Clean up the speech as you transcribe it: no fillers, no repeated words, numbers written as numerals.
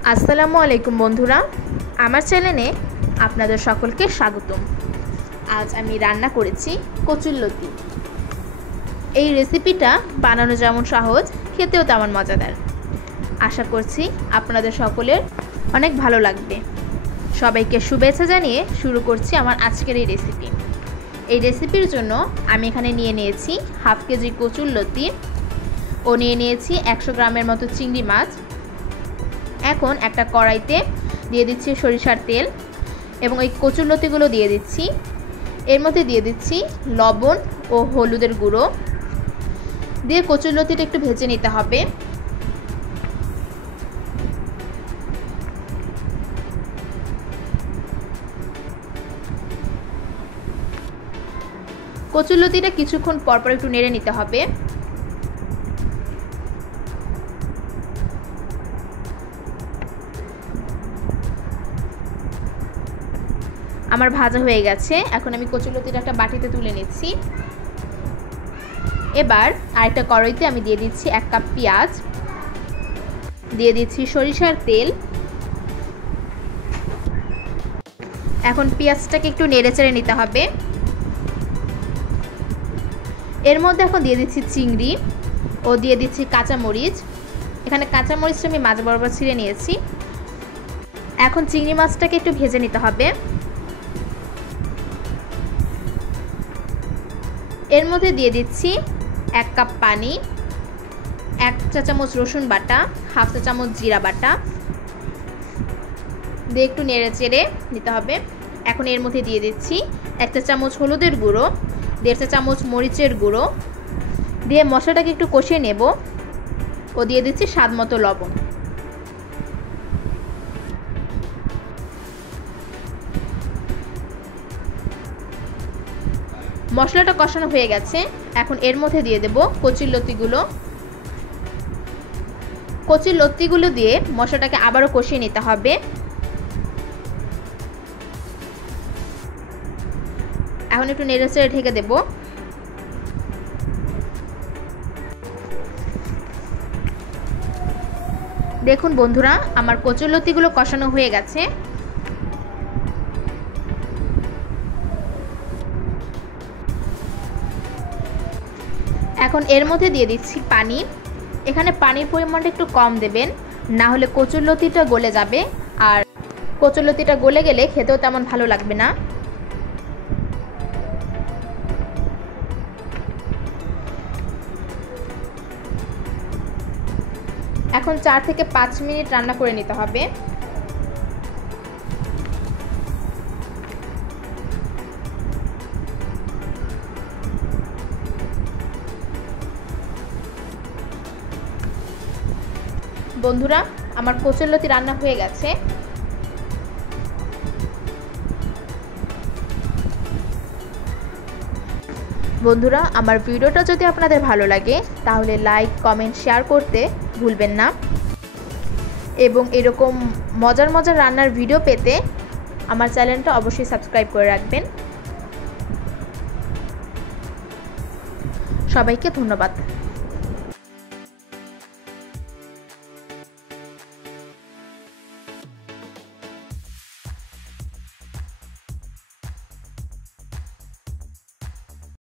আসসালামু আলাইকুম বন্ধুরা, আমার চ্যানেলে আপনাদের সকলকে স্বাগতম। আজ আমি রান্না করেছি কচুরলতি। এই রেসিপিটা বানানো যেমন সহজ, খেতেও তেমন মজাদার। আশা করছি আপনাদের সকলের অনেক ভালো লাগবে। সবাইকে শুভেচ্ছা জানিয়ে শুরু করছি আমার আজকের এই রেসিপি। এই রেসিপির জন্য আমি এখানে নিয়ে নিয়েছি হাফ কেজি কচুরলতি ও নিয়ে নিয়েছি 100 গ্রামের মতো চিংড়ি মাছ। এখন একটা কড়াইতে দিয়ে দিচ্ছি সরিষার তেল এবং এই কচুরলতিগুলো দিয়ে দিচ্ছি। এর মধ্যে দিয়ে দিচ্ছি লবণ ও হলুদের গুঁড়ো দিয়ে কচুরলতিটা একটু ভেজে নিতে হবে। কচুরলতিটা কিছুক্ষণ পরপর একটু নেড়ে নিতে হবে। আমার ভাজা হয়ে গেছে। এখন আমি কচুরলতিটা একটা বাটিতে তুলে নিচ্ছি। এবার আরেকটা কড়াইতে আমি দিয়ে দিচ্ছি 1 কাপ পেঁয়াজ, দিয়ে দিচ্ছি সরিষার তেল। এখন পেঁয়াজটাকে একটু নেড়েচেড়ে নিতে হবে। এর মধ্যে এখন দিয়ে দিচ্ছি চিংড়ি ও দিয়ে দিচ্ছি কাঁচামরিচ। এখানে কাঁচামরিচটা আমি মাঝ বরাবর ছিঁড়ে নিয়েছি। এখন চিংড়ি মাছটাকে একটু ভেজে নিতে হবে। এর মধ্যে দিয়ে দিচ্ছি 1 কাপ পানি, 1 চা চামচ রসুন বাটা, হাফ চা চামচ জিরা বাটা দিয়ে একটু নেড়ে চেড়ে নিতে হবে। এখন এর মধ্যে দিয়ে দিচ্ছি 1 চা চামচ হলুদের গুঁড়ো, 1.5 চা চামচ মরিচের গুঁড়ো দিয়ে মশলাটাকে একটু কষিয়ে নেব ও দিয়ে দিচ্ছি স্বাদ মতো লবণ। মশলাটা কষানো হয়ে গেছে। এখন এর মধ্যে দিয়ে দেব কচুরলতিগুলো দিয়ে মশলাটাকে আবারও কষিয়ে নিতে হবে। এখন একটু নেড়েচেড়ে ঢেকে দেব। দেখুন বন্ধুরা, আমার কচুরলতিগুলো কষানো হয়ে গেছে। এখন এর মধ্যে দিয়ে দিচ্ছি পানি। এখানে পানির পরিমাণটা একটু কম দেবেন, না হলে কচুরলতিটা গলে যাবে, আর কচুরলতিটা গলে গেলে খেতেও তেমন ভালো লাগবে না। এখন 4 থেকে 5 মিনিট রান্না করে নিতে হবে। বন্ধুরা, আমার কচুরলতি রান্না হয়ে গেছে। বন্ধুরা, আমার ভিডিওটা যদি আপনাদের ভালো লাগে তাহলে লাইক, কমেন্ট, শেয়ার করতে ভুলবেন না এবং এরকম মজার মজার রান্নার ভিডিও পেতে আমার চ্যানেলটা অবশ্যই সাবস্ক্রাইব করে রাখবেন। সবাইকে ধন্যবাদ।